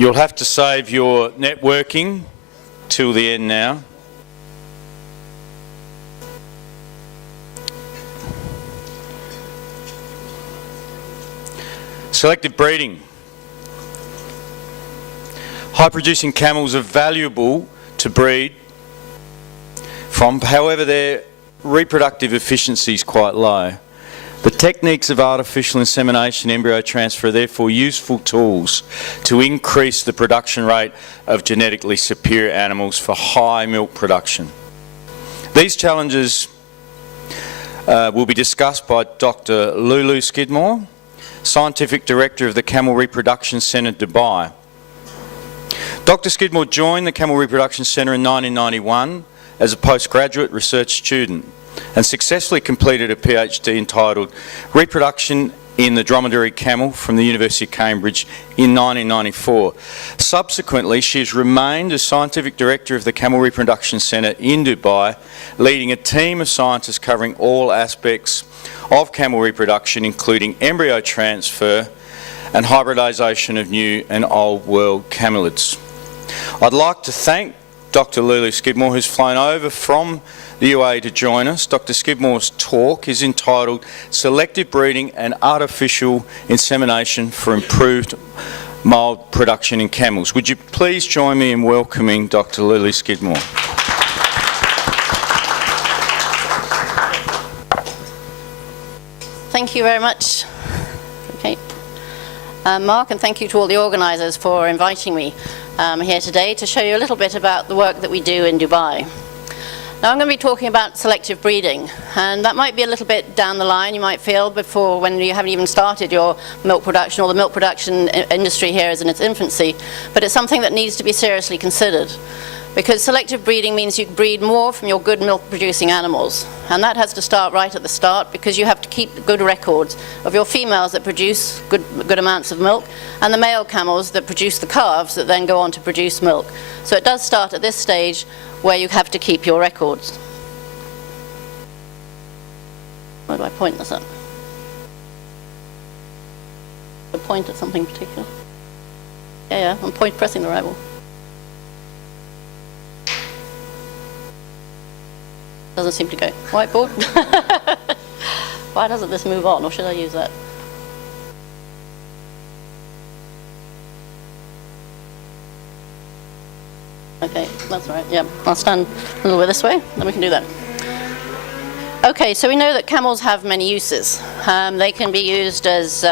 You'll have to save your networking till the end now. Selective breeding. High-producing camels are valuable to breed from, however their reproductive efficiency is quite low. The techniques of artificial insemination embryo transfer are therefore useful tools to increase the production rate of genetically superior animals for high milk production. These challenges will be discussed by Dr. Lulu Skidmore, Scientific Director of the Camel Reproduction Centre, Dubai. Dr. Skidmore joined the Camel Reproduction Centre in 1991 as a postgraduate research student and successfully completed a PhD entitled Reproduction in the Dromedary Camel from the University of Cambridge in 1994. Subsequently, she has remained as Scientific Director of the Camel Reproduction Centre in Dubai, leading a team of scientists covering all aspects of camel reproduction, including embryo transfer and hybridisation of new and old world camelids. I'd like to thank Dr. Lulu Skidmore, who's flown over from the UAE to join us. Dr. Skidmore's talk is entitled Selective Breeding and Artificial Insemination for Improved Mild Production in Camels. Would you please join me in welcoming Dr. Lulu Skidmore? Thank you very much. Okay. Mark, and thank you to all the organisers for inviting me here today to show you a little bit about the work that we do in Dubai. Now I'm going to be talking about selective breeding, and that might be a little bit down the line, you might feel, before when you haven't even started your milk production, or the milk production industry here is in its infancy, but it's something that needs to be seriously considered. Because selective breeding means you breed more from your good milk producing animals, and that has to start right at the start, because you have to keep good records of your females that produce good amounts of milk and the male camels that produce the calves that then go on to produce milk. So it does start at this stage where you have to keep your records. Where do I point this at? I point at something particular? Yeah, I'm pressing the right one. Doesn't seem to go. Whiteboard? Why doesn't this move on, or should I use that? Okay, that's all right. Yeah, I'll stand a little bit this way, then we can do that. Okay, so we know that camels have many uses. They can be used as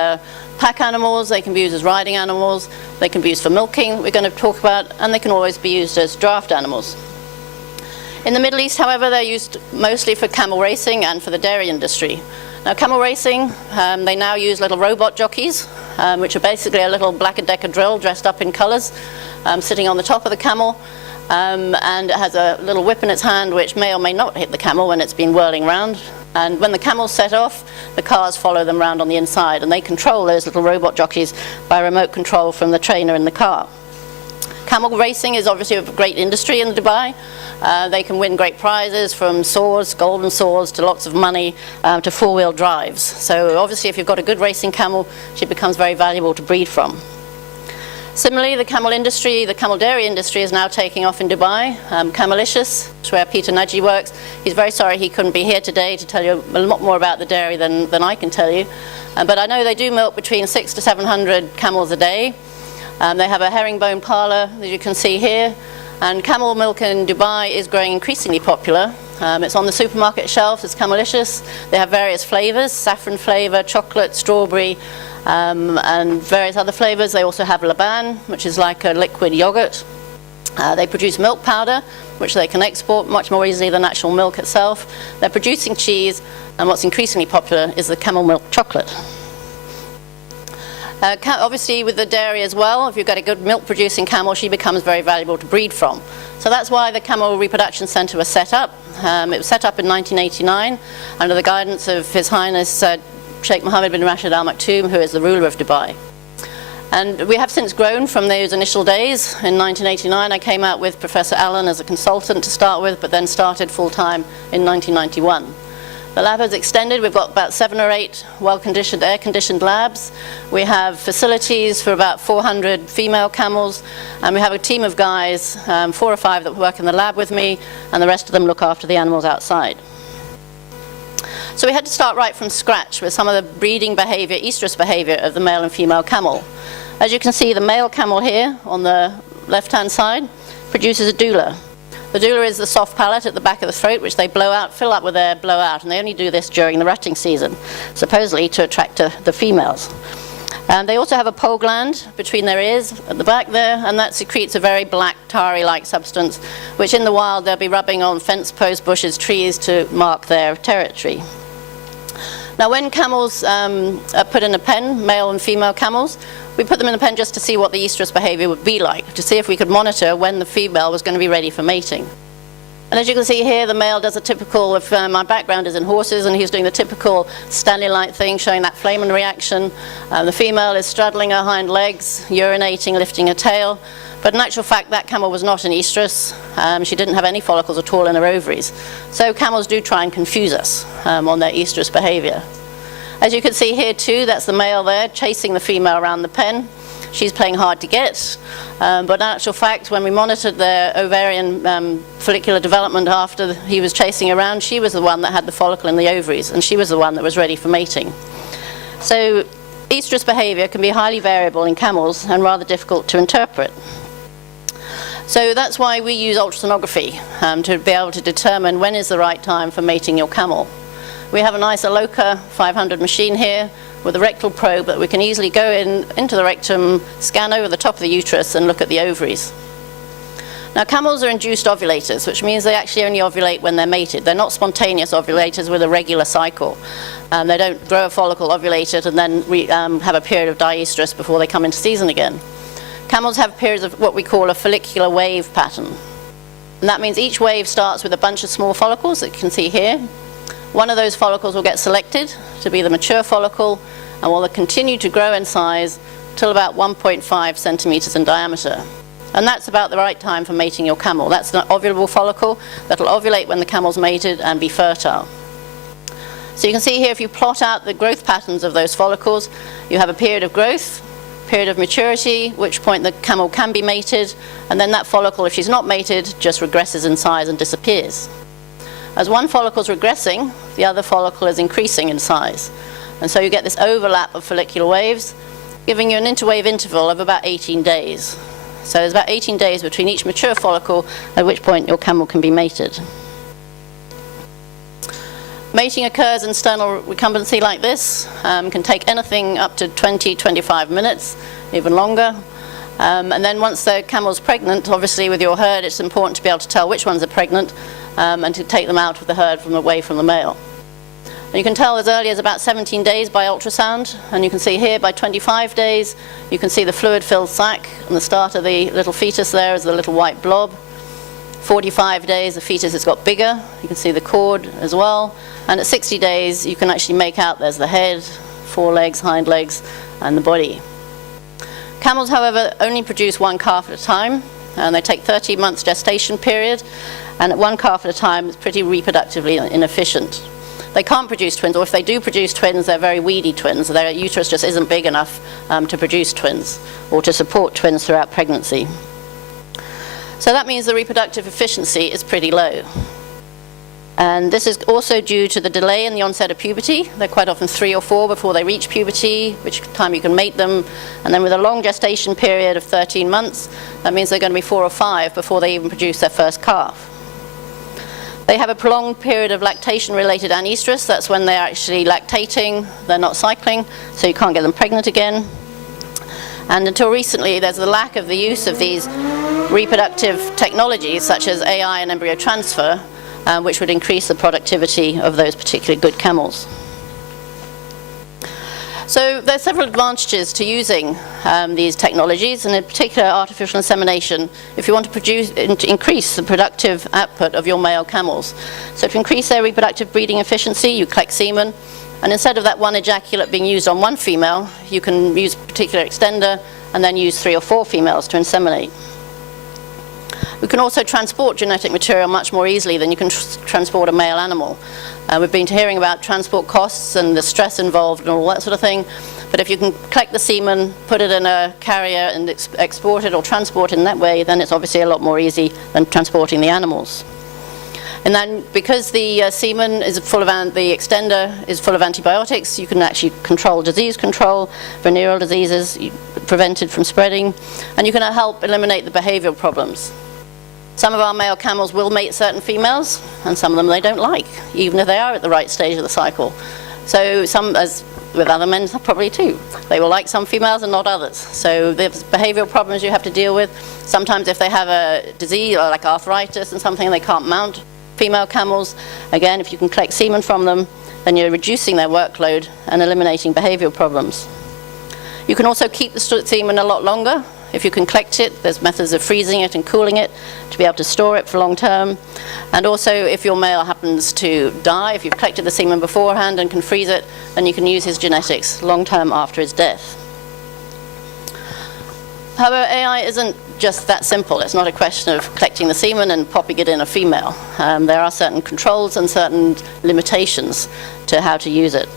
pack animals, they can be used as riding animals, they can be used for milking, we're going to talk about, and they can always be used as draft animals. In the Middle East, however, they're used mostly for camel racing and for the dairy industry. Now, camel racing, they now use little robot jockeys, which are basically a little Black & Decker drill dressed up in colours, sitting on the top of the camel, and it has a little whip in its hand which may or may not hit the camel when it's been whirling round. And when the camels set off, the cars follow them round on the inside, and they control those little robot jockeys by remote control from the trainer in the car. Camel racing is obviously a great industry in Dubai. They can win great prizes, from swords, golden swords, to lots of money, to four-wheel drives. So obviously if you've got a good racing camel, she becomes very valuable to breed from. Similarly, the camel industry, the camel dairy industry, is now taking off in Dubai. Camelicious, where Peter Nagy works. He's very sorry he couldn't be here today to tell you a lot more about the dairy than I can tell you. But I know they do milk between 600 to 700 camels a day. They have a herringbone parlour, as you can see here. And camel milk in Dubai is growing increasingly popular. It's on the supermarket shelves, it's Camelicious. They have various flavours, saffron flavour, chocolate, strawberry, and various other flavours. They also have Laban, which is like a liquid yogurt. They produce milk powder, which they can export much more easily than actual milk itself. They're producing cheese, and what's increasingly popular is the camel milk chocolate. Obviously with the dairy as well, if you've got a good milk producing camel, she becomes very valuable to breed from. So that's why the Camel Reproduction Centre was set up. It was set up in 1989 under the guidance of His Highness Sheikh Mohammed bin Rashid Al Maktoum, who is the ruler of Dubai. And we have since grown from those initial days. In 1989 I came out with Professor Allen as a consultant to start with, but then started full-time in 1991. The lab has extended. We've got about 7 or 8 well-conditioned, air-conditioned labs. We have facilities for about 400 female camels, and we have a team of guys, 4 or 5 that work in the lab with me, and the rest of them look after the animals outside. So we had to start right from scratch with some of the breeding behaviour, estrus behaviour of the male and female camel. As you can see, the male camel here on the left-hand side produces a doula. The doula is the soft palate at the back of the throat, which they blow out, fill up with air, blow out, and they only do this during the rutting season, supposedly to attract the females. And they also have a pole gland between their ears at the back there, and that secretes a very black, tarry-like substance, which in the wild they'll be rubbing on fence posts, bushes, trees to mark their territory. Now, when camels are put in a pen, male and female camels, we put them in a pen just to see what the estrus behaviour would be like, to see if we could monitor when the female was going to be ready for mating. And as you can see here, the male does a typical, if my background is in horses, and he's doing the typical Stanley-like thing, showing that flamen reaction. The female is straddling her hind legs, urinating, lifting her tail. But in actual fact, that camel was not an estrus. She didn't have any follicles at all in her ovaries. So camels do try and confuse us on their estrus behaviour. As you can see here too, that's the male there chasing the female around the pen. She's playing hard to get. But in actual fact, when we monitored their ovarian follicular development after he was chasing around, she was the one that had the follicle in the ovaries, and she was the one that was ready for mating. So estrus behaviour can be highly variable in camels and rather difficult to interpret. So that's why we use ultrasonography to be able to determine when is the right time for mating your camel. We have a nice Aloka 500 machine here with a rectal probe that we can easily go into the rectum, scan over the top of the uterus and look at the ovaries. Now, camels are induced ovulators, which means they actually only ovulate when they're mated. They're not spontaneous ovulators with a regular cycle. They don't grow a follicle, ovulate it, and then have a period of diestrus before they come into season again. Camels have periods of what we call a follicular wave pattern. And that means each wave starts with a bunch of small follicles that you can see here. One of those follicles will get selected to be the mature follicle, and will continue to grow in size till about 1.5 centimeters in diameter. And that's about the right time for mating your camel. That's an ovulable follicle that will ovulate when the camel's mated and be fertile. So you can see here, if you plot out the growth patterns of those follicles, you have a period of growth, period of maturity, at which point the camel can be mated, and then that follicle, if she's not mated, just regresses in size and disappears. As one follicle is regressing, the other follicle is increasing in size. And so you get this overlap of follicular waves, giving you an interwave interval of about 18 days. So there's about 18 days between each mature follicle, at which point your camel can be mated. Mating occurs in sternal recumbency like this, can take anything up to 20-25 minutes, even longer. And then once the camel's pregnant, obviously with your herd, it's important to be able to tell which ones are pregnant and to take them out of the herd away from the male. And you can tell as early as about 17 days by ultrasound, and you can see here by 25 days, you can see the fluid-filled sac, and the start of the little fetus there is the little white blob. 45 days, the fetus has got bigger. You can see the cord as well. And at 60 days, you can actually make out there's the head, forelegs, hind legs, and the body. Camels, however, only produce one calf at a time, and they take 30 months gestation period, and at one calf at a time, it's pretty reproductively inefficient. They can't produce twins, or if they do produce twins, they're very weedy twins. Their uterus just isn't big enough to produce twins, or to support twins throughout pregnancy. So that means the reproductive efficiency is pretty low. And this is also due to the delay in the onset of puberty. They're quite often 3 or 4 before they reach puberty, which time you can mate them. And then with a long gestation period of 13 months, that means they're going to be 4 or 5 before they even produce their first calf. They have a prolonged period of lactation-related anestrus. That's when they're actually lactating, they're not cycling, so you can't get them pregnant again. And until recently, there's the lack of the use of these reproductive technologies, such as AI and embryo transfer, which would increase the productivity of those particularly good camels. So there's several advantages to using these technologies, and in particular artificial insemination, if you want to increase the productive output of your male camels. So to increase their reproductive breeding efficiency, you collect semen, and instead of that one ejaculate being used on one female, you can use a particular extender and then use 3 or 4 females to inseminate. We can also transport genetic material much more easily than you can transport a male animal. We've been hearing about transport costs and the stress involved and all that sort of thing. But if you can collect the semen, put it in a carrier and export it or transport it in that way, then it's obviously a lot more easy than transporting the animals. And then because the semen is full of, the extender is full of antibiotics, you can actually control disease control, venereal diseases prevented from spreading, and you can help eliminate the behavioural problems. Some of our male camels will mate certain females, and some of them they don't like, even if they are at the right stage of the cycle. So some, as with other men probably too, they will like some females and not others. So there's behavioural problems you have to deal with. Sometimes if they have a disease or like arthritis and something, they can't mount female camels. Again, if you can collect semen from them, then you're reducing their workload and eliminating behavioural problems. You can also keep the semen a lot longer. If you can collect it, there's methods of freezing it and cooling it to be able to store it for long term. And also, if your male happens to die, if you've collected the semen beforehand and can freeze it, then you can use his genetics long term after his death. However, AI isn't just that simple. It's not a question of collecting the semen and popping it in a female. There are certain controls and certain limitations to how to use it.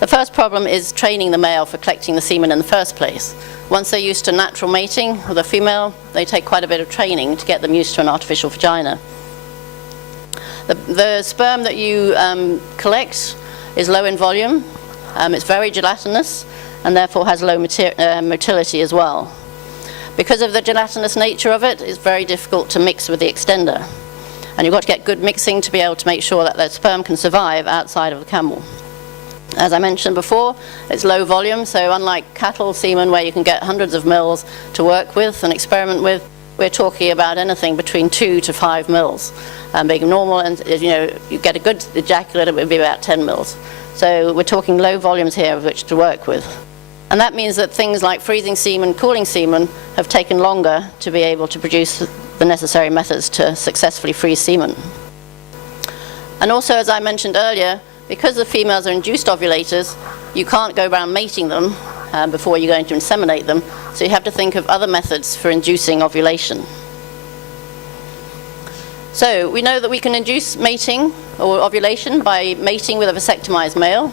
The first problem is training the male for collecting the semen in the first place. Once they're used to natural mating with a female, they take quite a bit of training to get them used to an artificial vagina. The sperm that you collect is low in volume, it's very gelatinous, and therefore has low motility as well. Because of the gelatinous nature of it, it's very difficult to mix with the extender. And you've got to get good mixing to be able to make sure that sperm can survive outside of the camel. As I mentioned before, it's low volume, so unlike cattle semen where you can get hundreds of mils to work with and experiment with, we're talking about anything between 2 to 5 mils. Being normal, and you get a good ejaculate, it would be about 10 mils. So we're talking low volumes here of which to work with. And that means that things like freezing semen, cooling semen have taken longer to be able to produce the necessary methods to successfully freeze semen. And also, as I mentioned earlier, because the females are induced ovulators, you can't go around mating them before you're going to inseminate them, so you have to think of other methods for inducing ovulation. So we know that we can induce mating or ovulation by mating with a vasectomized male,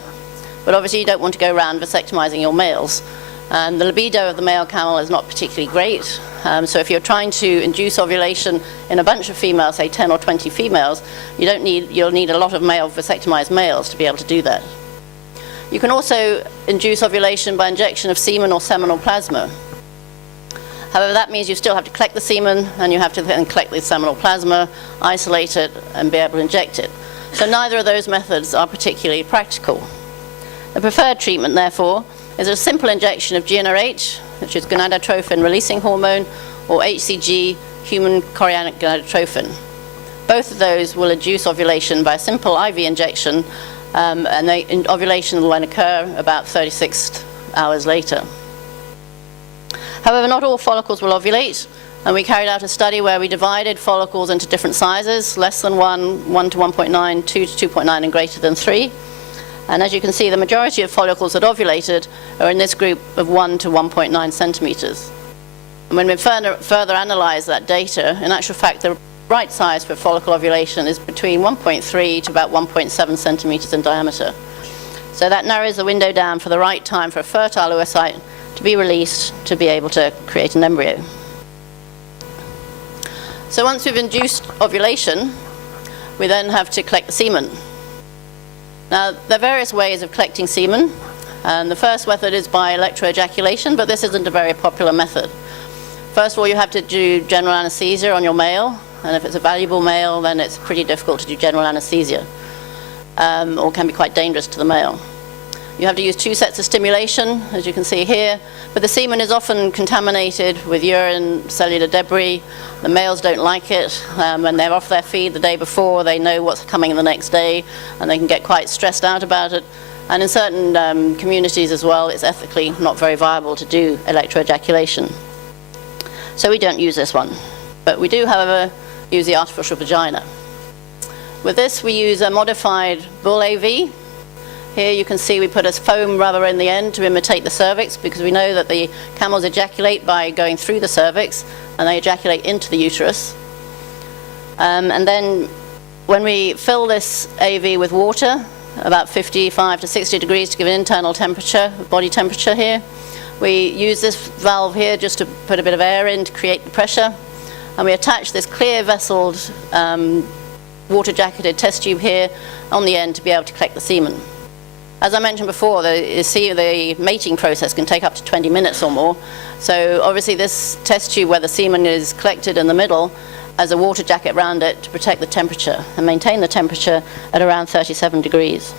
but obviously you don't want to go around vasectomizing your males. And the libido of the male camel is not particularly great, so if you're trying to induce ovulation in a bunch of females, say 10 or 20 females, you'll need a lot of male vasectomized males to be able to do that. You can also induce ovulation by injection of semen or seminal plasma. However, that means you still have to collect the semen, and you have to then collect the seminal plasma, isolate it, and be able to inject it. So neither of those methods are particularly practical. The preferred treatment, therefore, is a simple injection of GnRH, which is gonadotrophin releasing hormone, or HCG, human chorionic gonadotrophin. Both of those will induce ovulation by a simple IV injection, and ovulation will then occur about 36 hours later. However, not all follicles will ovulate, and we carried out a study where we divided follicles into different sizes, less than 1, 1 to 1.9, 2 to 2.9, and greater than 3. And as you can see, the majority of follicles that ovulated are in this group of 1 to 1.9 centimeters. And when we further analyze that data, in actual fact, the right size for follicle ovulation is between 1.3 to about 1.7 centimeters in diameter. So that narrows the window down for the right time for a fertile oocyte to be released to be able to create an embryo. So once we've induced ovulation, we then have to collect the semen. Now, there are various ways of collecting semen, and the first method is by electroejaculation, but this isn't a very popular method. First of all, you have to do general anesthesia on your male, and if it's a valuable male, then it's pretty difficult to do general anesthesia, or can be quite dangerous to the male. You have to use 2 sets of stimulation, as you can see here, but the semen is often contaminated with urine, cellular debris. The males don't like it. When they're off their feed the day before, they know what's coming the next day, and they can get quite stressed out about it. And in certain communities as well, it's ethically not very viable to do electroejaculation. So we don't use this one. But we do, however, use the artificial vagina. With this, we use a modified bull AV. Here you can see we put a foam rubber in the end to imitate the cervix, because we know that the camels ejaculate by going through the cervix, and they ejaculate into the uterus. And then when we fill this AV with water, about 55 to 60 degrees to give an internal temperature, body temperature here, we use this valve here just to put a bit of air in to create the pressure. And we attach this clear vesseled water-jacketed test tube here on the end to be able to collect the semen. As I mentioned before, the mating process can take up to 20 minutes or more. So obviously this test tube where the semen is collected in the middle has a water jacket around it to protect the temperature and maintain the temperature at around 37 degrees.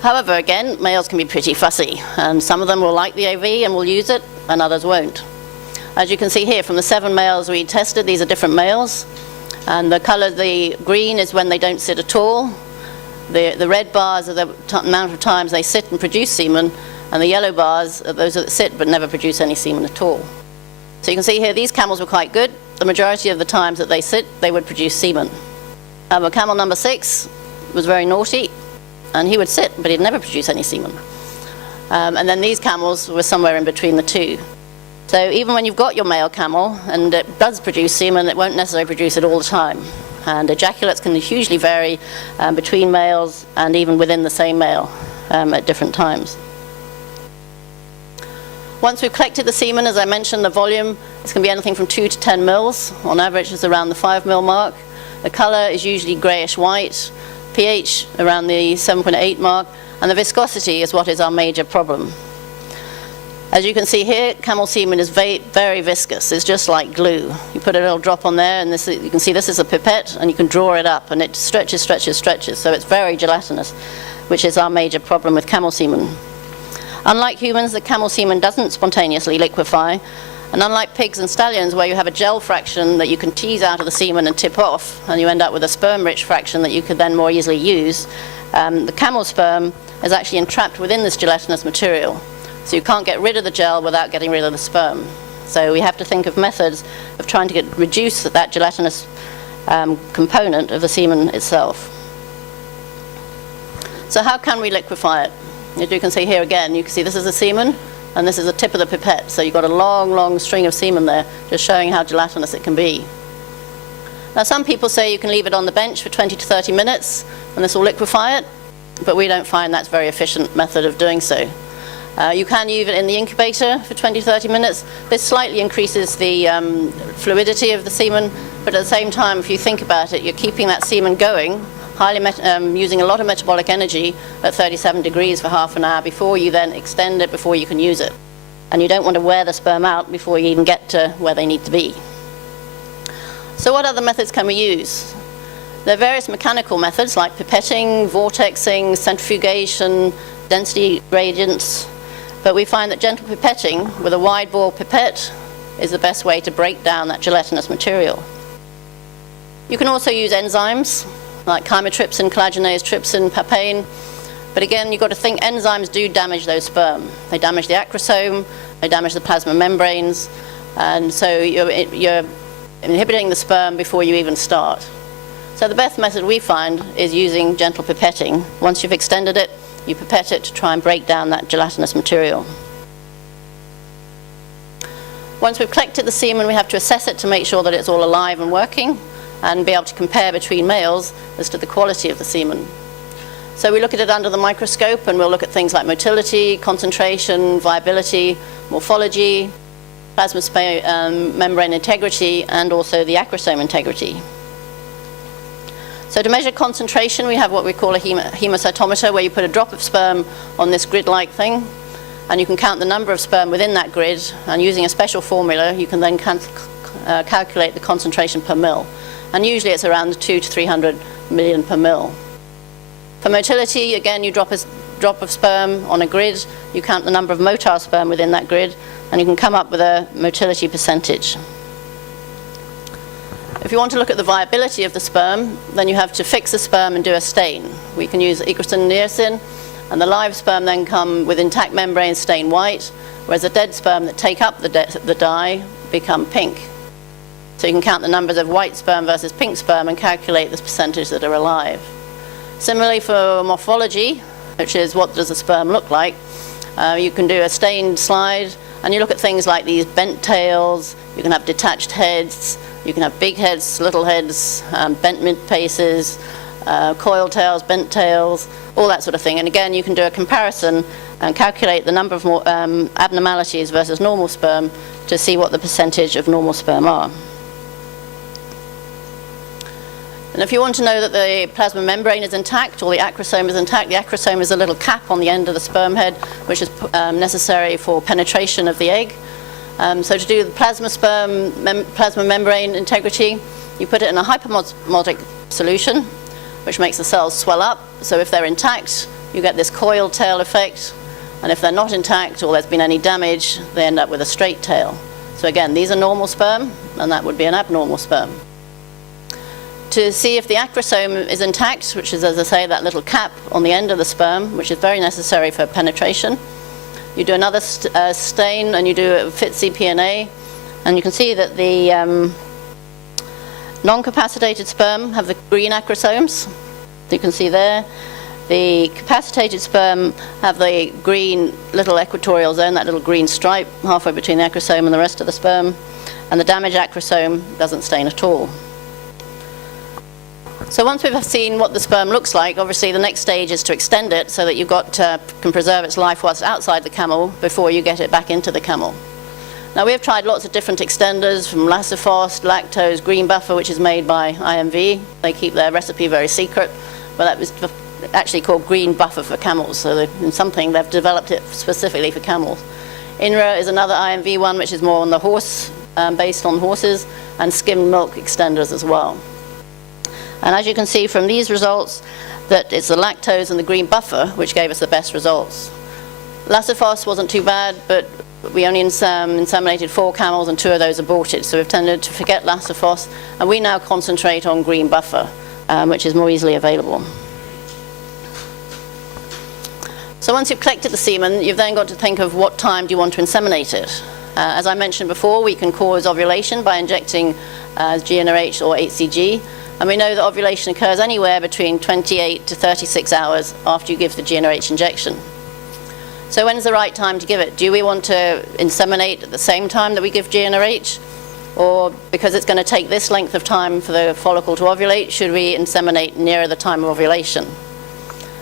However, again, males can be pretty fussy, and some of them will like the AV and will use it, and others won't. As you can see here, from the 7 males we tested, these are different males. And the color, the green is when they don't sit at all. The red bars are the amount of times they sit and produce semen, and the yellow bars are those that sit but never produce any semen at all. So you can see here, these camels were quite good. The majority of the times that they sit, they would produce semen. But camel number 6 was very naughty, and he would sit, but he'd never produce any semen. And then these camels were somewhere in between the two. So even when you've got your male camel, and it does produce semen, it won't necessarily produce it all the time. And ejaculates can hugely vary between males and even within the same male at different times. Once we've collected the semen, as I mentioned, the volume is going to be anything from 2 to 10 mils. On average, it's around the 5 mil mark. The color is usually grayish white, pH around the 7.8 mark, and the viscosity is what is our major problem. As you can see here, camel semen is very viscous. It's just like glue. You put a little drop on there, and you can see this is a pipette, and you can draw it up, and it stretches. So it's very gelatinous, which is our major problem with camel semen. Unlike humans, the camel semen doesn't spontaneously liquefy, and unlike pigs and stallions, where you have a gel fraction that you can tease out of the semen and tip off, and you end up with a sperm-rich fraction that you could then more easily use, the camel sperm is actually entrapped within this gelatinous material. So you can't get rid of the gel without getting rid of the sperm. So we have to think of methods of trying to reduce that gelatinous component of the semen itself. So how can we liquefy it? As you can see here again, you can see this is the semen, and this is the tip of the pipette. So you've got a long string of semen there, just showing how gelatinous it can be. Now some people say you can leave it on the bench for 20 to 30 minutes, and this will liquefy it, but we don't find that's a very efficient method of doing so. You can use it in the incubator for 20 to 30 minutes. This slightly increases the fluidity of the semen, but at the same time, if you think about it, you're keeping that semen going, using a lot of metabolic energy at 37 degrees for half an hour before you then extend it, before you can use it. And you don't want to wear the sperm out before you even get to where they need to be. So what other methods can we use? There are various mechanical methods like pipetting, vortexing, centrifugation, density gradients. But we find that gentle pipetting with a wide bore pipette is the best way to break down that gelatinous material. You can also use enzymes like chymotrypsin, collagenase, trypsin, papain. But again, you've got to think enzymes do damage those sperm. They damage the acrosome, they damage the plasma membranes, and so you're inhibiting the sperm before you even start. So the best method we find is using gentle pipetting. Once you've extended it, you pipette it to try and break down that gelatinous material. Once we've collected the semen, we have to assess it to make sure that it's all alive and working, and be able to compare between males as to the quality of the semen. So we look at it under the microscope, and we'll look at things like motility, concentration, viability, morphology, plasma membrane integrity, and also the acrosome integrity. So to measure concentration, we have what we call a hemocytometer, where you put a drop of sperm on this grid-like thing, and you can count the number of sperm within that grid, and using a special formula, you can then calculate the concentration per mil. And usually it's around 2 to 300 million per mil. For motility, again, you drop a drop of sperm on a grid, you count the number of motile sperm within that grid, and you can come up with a motility percentage. If you want to look at the viability of the sperm, then you have to fix the sperm and do a stain. We can use icrusin and niacin, and the live sperm then come with intact membranes stain white, whereas the dead sperm that take up the dye become pink. So you can count the numbers of white sperm versus pink sperm and calculate the percentage that are alive. Similarly for morphology, which is what does the sperm look like, you can do a stained slide And you look at things like these bent tails, you can have detached heads, you can have big heads, little heads, bent midfaces, coiled tails, bent tails, all that sort of thing. And again, you can do a comparison and calculate the number of abnormalities versus normal sperm to see what the percentage of normal sperm are. And if you want to know that the plasma membrane is intact or the acrosome is intact, the acrosome is a little cap on the end of the sperm head, which is necessary for penetration of the egg. So to do the plasma membrane integrity, you put it in a hyperosmotic solution, which makes the cells swell up. So if they're intact, you get this coiled tail effect. And if they're not intact or there's been any damage, they end up with a straight tail. So again, these are normal sperm, and that would be an abnormal sperm. To see if the acrosome is intact, which is, as I say, that little cap on the end of the sperm, which is very necessary for penetration, you do another stain and you do a fit cPNA, and you can see that the non-capacitated sperm have the green acrosomes. You can see there. The capacitated sperm have the green little equatorial zone, that little green stripe halfway between the acrosome and the rest of the sperm, and the damaged acrosome doesn't stain at all. So once we've seen what the sperm looks like, obviously the next stage is to extend it so that you've got can preserve its life whilst outside the camel before you get it back into the camel. Now we have tried lots of different extenders, from Lacifos, lactose, green buffer, which is made by IMV. They keep their recipe very secret, but that was actually called green buffer for camels, so in something they've developed it specifically for camels. INRA is another IMV one, which is more on the horse, based on horses, and skimmed milk extenders as well. And as you can see from these results, that it's the lactose and the green buffer which gave us the best results. Lacifos wasn't too bad, but we only inseminated 4 camels and 2 of those aborted, so we've tended to forget Lacifos, and we now concentrate on green buffer, which is more easily available. So once you've collected the semen, you've then got to think of what time do you want to inseminate it. As I mentioned before, we can cause ovulation by injecting GnRH or HCG, and we know that ovulation occurs anywhere between 28 to 36 hours after you give the GnRH injection. So when's the right time to give it? Do we want to inseminate at the same time that we give GnRH? Or because it's going to take this length of time for the follicle to ovulate, should we inseminate nearer the time of ovulation?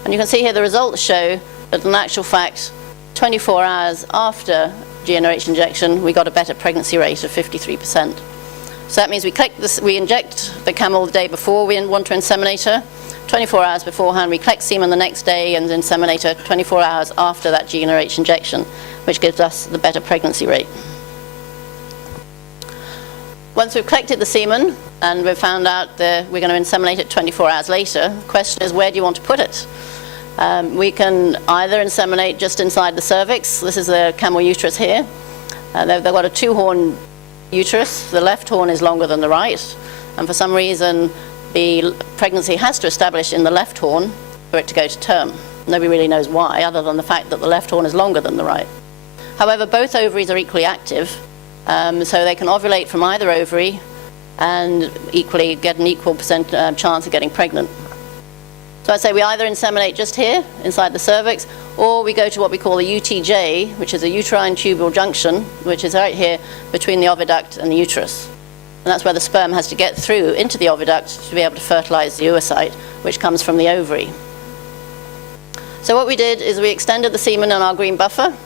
And you can see here the results show that in actual fact, 24 hours after GnRH injection, we got a better pregnancy rate of 53%. So that means we inject the camel the day before we want to inseminate her. 24 hours beforehand, we collect semen the next day and inseminate her 24 hours after that GnRH injection, which gives us the better pregnancy rate. Once we've collected the semen and we've found out that we're going to inseminate it 24 hours later, the question is, where do you want to put it? We can either inseminate just inside the cervix. This is the camel uterus here. They've got a 2-horn uterus. The left horn is longer than the right, and for some reason the pregnancy has to establish in the left horn for it to go to term. Nobody really knows why, other than the fact that the left horn is longer than the right. However, both ovaries are equally active, so they can ovulate from either ovary and equally get an equal chance of getting pregnant. So I'd say we either inseminate just here, inside the cervix, or we go to what we call the UTJ, which is a uterine tubal junction, which is right here between the oviduct and the uterus. And that's where the sperm has to get through into the oviduct to be able to fertilize the oocyte, which comes from the ovary. So what we did is we extended the semen on our green buffer,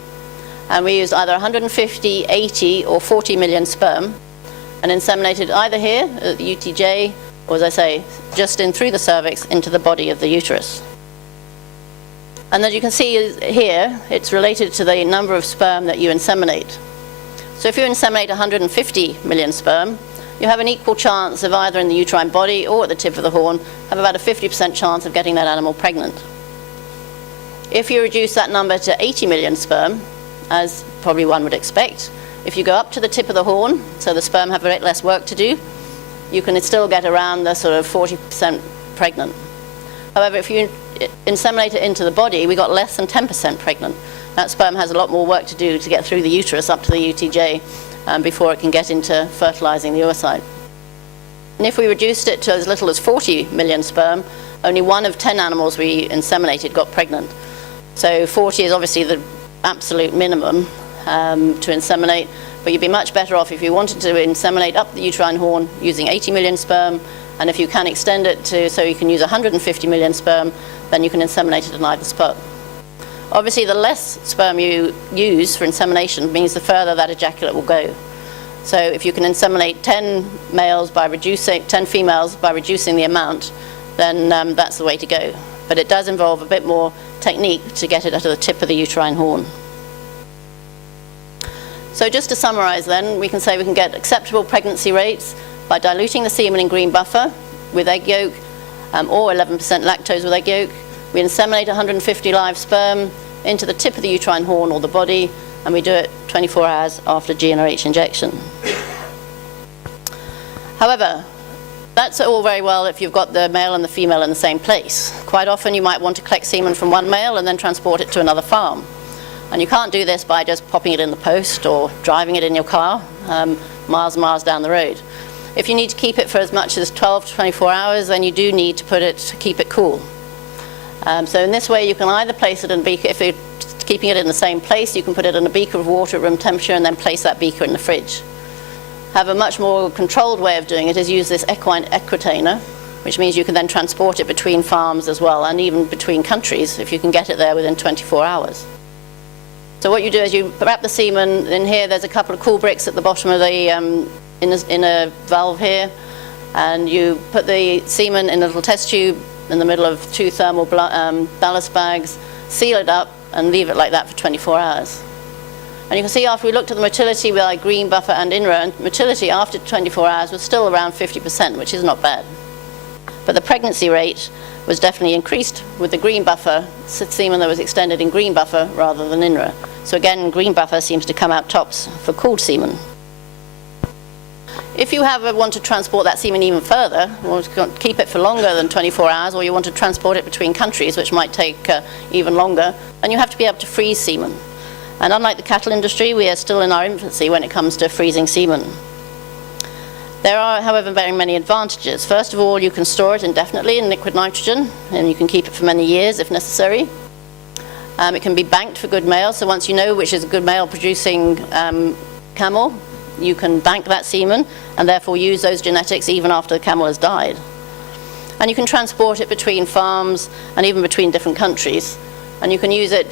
and we used either 150, 80, or 40 million sperm, and inseminated either here at the UTJ, or as I say, just in through the cervix into the body of the uterus. And as you can see here, it's related to the number of sperm that you inseminate. So if you inseminate 150 million sperm, you have an equal chance of either in the uterine body or at the tip of the horn, have about a 50% chance of getting that animal pregnant. If you reduce that number to 80 million sperm, as probably one would expect, if you go up to the tip of the horn, so the sperm have a bit less work to do, you can still get around the sort of 40% pregnant. However, if you inseminate it into the body, we got less than 10% pregnant. That sperm has a lot more work to do to get through the uterus up to the UTJ before it can get into fertilizing the oocyte. And if we reduced it to as little as 40 million sperm, only 1 of 10 animals we inseminated got pregnant. So 40 is obviously the absolute minimum, to inseminate, but you'd be much better off if you wanted to inseminate up the uterine horn using 80 million sperm, and if you can extend it to so you can use 150 million sperm, then you can inseminate it in either spot. Obviously, the less sperm you use for insemination means the further that ejaculate will go. So if you can inseminate 10 females by reducing the amount, then that's the way to go. But it does involve a bit more technique to get it to the tip of the uterine horn. So just to summarize then, we can say we can get acceptable pregnancy rates by diluting the semen in green buffer with egg yolk, or 11% lactose with egg yolk. We inseminate 150 live sperm into the tip of the uterine horn or the body, and we do it 24 hours after GnRH injection. However, that's all very well if you've got the male and the female in the same place. Quite often you might want to collect semen from one male and then transport it to another farm. And you can't do this by just popping it in the post or driving it in your car miles and miles down the road. If you need to keep it for as much as 12 to 24 hours, then you do need to keep it cool. So in this way you can either place it in a beaker. If you're keeping it in the same place, you can put it in a beaker of water at room temperature and then place that beaker in the fridge. Have a much more controlled way of doing it is use this equine equitainer, which means you can then transport it between farms as well, and even between countries if you can get it there within 24 hours. So what you do is you wrap the semen in here. There's a couple of cool bricks at the bottom of the in a valve here, and you put the semen in a little test tube in the middle of 2 thermal ballast bags, seal it up and leave it like that for 24 hours. And you can see after we looked at the motility with our green buffer and INRA, and motility after 24 hours was still around 50%, which is not bad. But the pregnancy rate was definitely increased with the green buffer, semen that was extended in green buffer rather than INRA. So again, green buffer seems to come out tops for cooled semen. If you want to transport that semen even further, you want to keep it for longer than 24 hours, or you want to transport it between countries, which might take even longer, then you have to be able to freeze semen. And unlike the cattle industry, we are still in our infancy when it comes to freezing semen. There are, however, very many advantages. First of all, you can store it indefinitely in liquid nitrogen, and you can keep it for many years if necessary. It can be banked for good male, so once you know which is a good male producing camel, you can bank that semen and therefore use those genetics even after the camel has died. And you can transport it between farms and even between different countries, and you can use it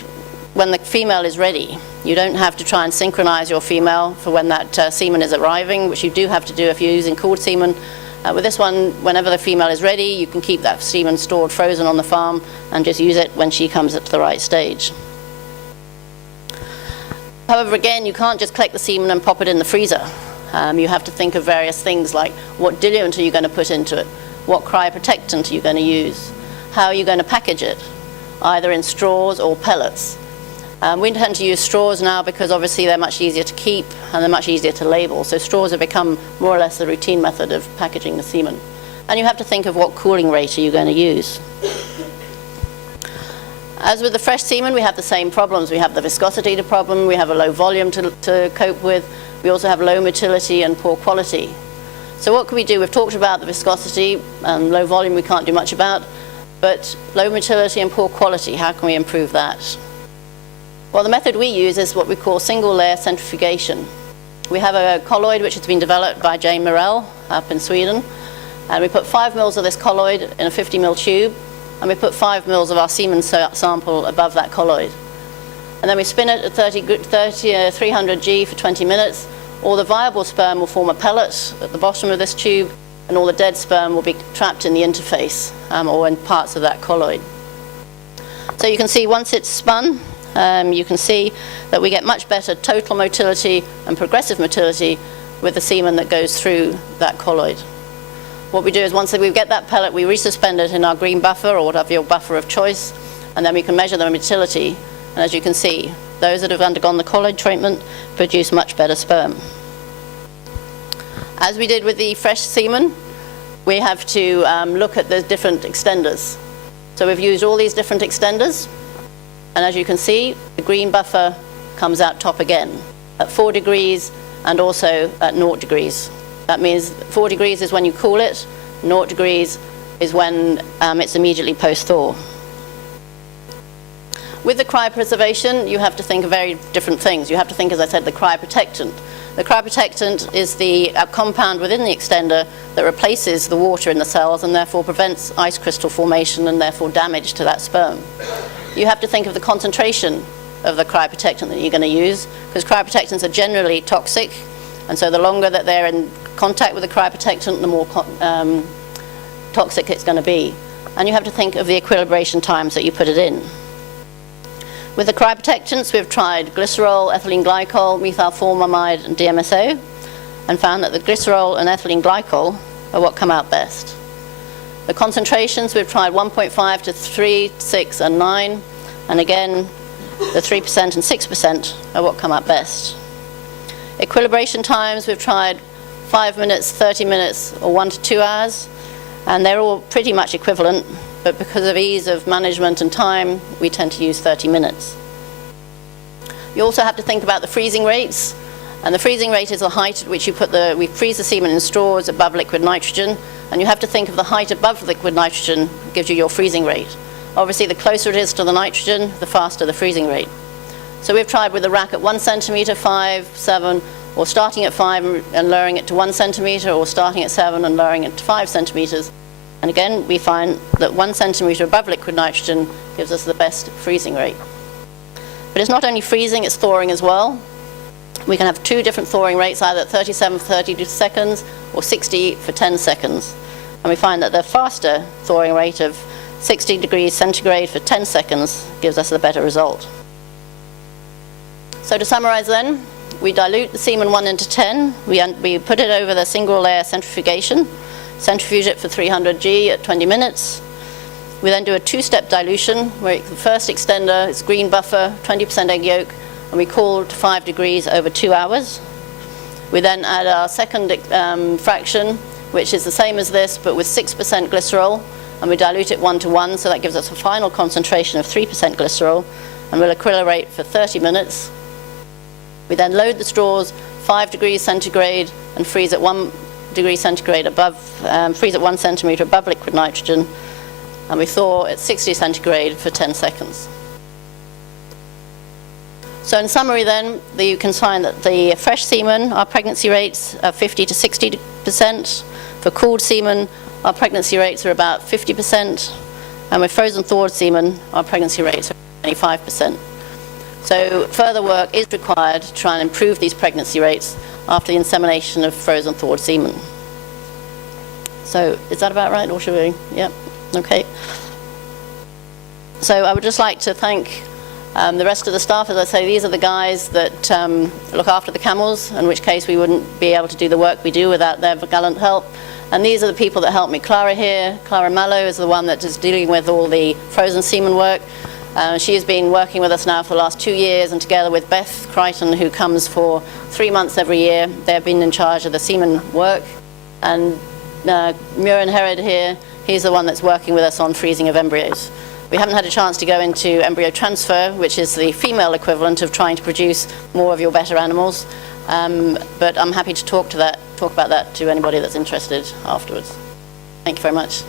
when the female is ready. You don't have to try and synchronize your female for when that semen is arriving, which you do have to do if you're using cooled semen. With this one, whenever the female is ready, you can keep that semen stored frozen on the farm and just use it when she comes at the right stage. However, again, you can't just collect the semen and pop it in the freezer. You have to think of various things like what diluent are you going to put into it? What cryoprotectant are you going to use? How are you going to package it? Either in straws or pellets. We tend to use straws now because obviously they're much easier to keep and they're much easier to label. So straws have become more or less the routine method of packaging the semen. And you have to think of what cooling rate are you going to use. As with the fresh semen, we have the same problems. We have the viscosity problem, we have a low volume to cope with, we also have low motility and poor quality. So what can we do? We've talked about the viscosity and low volume we can't do much about, but low motility and poor quality, how can we improve that? Well, the method we use is what we call single layer centrifugation. We have a colloid which has been developed by Jane Morell up in Sweden, and we put 5 mils of this colloid in a 50 ml tube, and we put 5 mils of our semen sample above that colloid. And then we spin it at 300 G for 20 minutes. All the viable sperm will form a pellet at the bottom of this tube, and all the dead sperm will be trapped in the interface or in parts of that colloid. So you can see once it's spun, you can see that we get much better total motility and progressive motility with the semen that goes through that colloid. What we do is once we get that pellet, we resuspend it in our green buffer or whatever your buffer of choice, and then we can measure the motility. And as you can see, those that have undergone the colloid treatment produce much better sperm. As we did with the fresh semen, we have to look at the different extenders. So we've used all these different extenders, and as you can see, the green buffer comes out top again at 4 degrees and also at 0 degrees. That means 4 degrees is when you cool it, 0 degrees is when it's immediately post-thaw. With the cryopreservation, you have to think of very different things. You have to think, as I said, the cryoprotectant. The cryoprotectant is the compound within the extender that replaces the water in the cells and therefore prevents ice crystal formation and therefore damage to that sperm. You have to think of the concentration of the cryoprotectant that you're going to use, because cryoprotectants are generally toxic, and so the longer that they're in contact with the cryoprotectant, the more toxic it's going to be. And you have to think of the equilibration times that you put it in. With the cryoprotectants, we've tried glycerol, ethylene glycol, methylformamide, and DMSO, and found that the glycerol and ethylene glycol are what come out best. The concentrations, we've tried 1.5 to 3, 6, and 9, and again, the 3% and 6% are what come out best. Equilibration times, we've tried 5 minutes, 30 minutes, or 1 to 2 hours, and they're all pretty much equivalent, but because of ease of management and time, we tend to use 30 minutes. You also have to think about the freezing rates, and the freezing rate is the height at which we freeze the semen in straws above liquid nitrogen, and you have to think of the height above liquid nitrogen gives you your freezing rate. Obviously, the closer it is to the nitrogen, the faster the freezing rate. So we've tried with a rack at 1 centimetre, 5, 7, or starting at 5 and lowering it to 1 centimetre, or starting at 7 and lowering it to 5 centimetres. And again, we find that 1 centimetre above liquid nitrogen gives us the best freezing rate. But it's not only freezing, it's thawing as well. We can have 2 different thawing rates, either at 37 for 30 seconds or 60 for 10 seconds. And we find that the faster thawing rate of 60 degrees centigrade for 10 seconds gives us the better result. So to summarize then, we dilute the semen 1 into 10. We put it over the single layer centrifugation, centrifuge it for 300 G at 20 minutes. We then do a 2-step dilution, where the first extender is green buffer, 20% egg yolk, and we cool to 5 degrees over 2 hours. We then add our second fraction, which is the same as this, but with 6% glycerol, and we dilute it 1 to 1, so that gives us a final concentration of 3% glycerol, and we'll equilibrate for 30 minutes. We then load the straws 5 degrees centigrade and freeze at 1 degree centigrade above, freeze at 1 centimetre above liquid nitrogen, and we thaw at 60 centigrade for 10 seconds. So in summary then, you can find that the fresh semen, our pregnancy rates are 50 to 60%. For cooled semen, our pregnancy rates are about 50%. And with frozen thawed semen, our pregnancy rates are 25%. So further work is required to try and improve these pregnancy rates after the insemination of frozen thawed semen. So is that about right, or should we? Yep, okay. So I would just like to thank the rest of the staff. As I say, these are the guys that look after the camels, in which case we wouldn't be able to do the work we do without their gallant help. And these are the people that help me. Clara here, Clara Mallow is the one that is dealing with all the frozen semen work. She has been working with us now for the last 2 years, and together with Beth Crichton, who comes for 3 months every year, they've been in charge of the semen work. And Murin Herod here, he's the one that's working with us on freezing of embryos. We haven't had a chance to go into embryo transfer, which is the female equivalent of trying to produce more of your better animals, but I'm happy to talk about that to anybody that's interested afterwards. Thank you very much.